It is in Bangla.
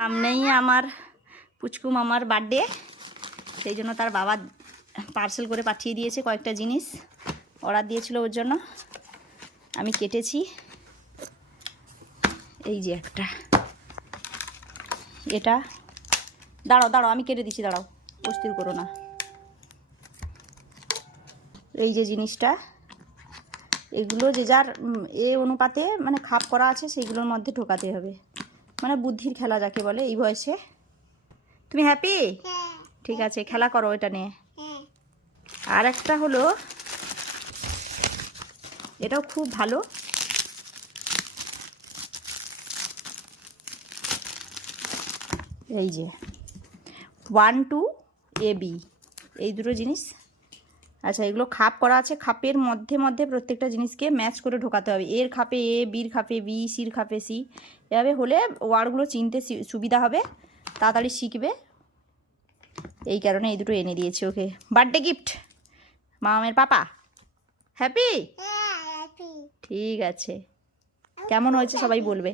সামনেই আমার পুচকু মামার বার্থডে সেই জন্য তার বাবা পার্সেল করে পাঠিয়ে দিয়েছে কয়েকটা জিনিস। অর্ডার দিয়েছিল ওর জন্য। আমি কেটেছি। এই যে একটা। এটা। দাঁড়াও দাঁড়াও, আমি কেটে দিচ্ছি, দাঁড়াও। অস্থির করো না। এই যে জিনিসটা, এগুলো যে যার এ অনুপাতে মানে খাপ করা আছে সেইগুলোর মধ্যে ঢোকাতে হবে। মানে বুদ্ধির খেলা যাকে বলে এই বয়সে। তুমি হ্যাপি ঠিক আছে খেলা করো এটা নিয়ে। আর একটা হলো এটাও খুব ভালো। এই যে ওয়ান টু এ বি এই দুটো জিনিস আচ্ছা এগুলো খাপ করা আছে। খাপের মধ্যে মধ্যে প্রত্যেকটা জিনিসকে ম্যাচ করে ঢোকাতে হবে। এর খাপে এ বির খাপে বি সির খাপে সি এভাবে হলে ওয়ার্ডগুলো চিনতে সুবিধা হবে। তাড়াতাড়ি শিখবে। এই কারণে এই দুটো এনে দিয়েছি ওকে। বার্থডে গিফট মামামের পাপা? হ্যাপি ঠিক আছে। কেমন হয়েছে সবাই বলবে।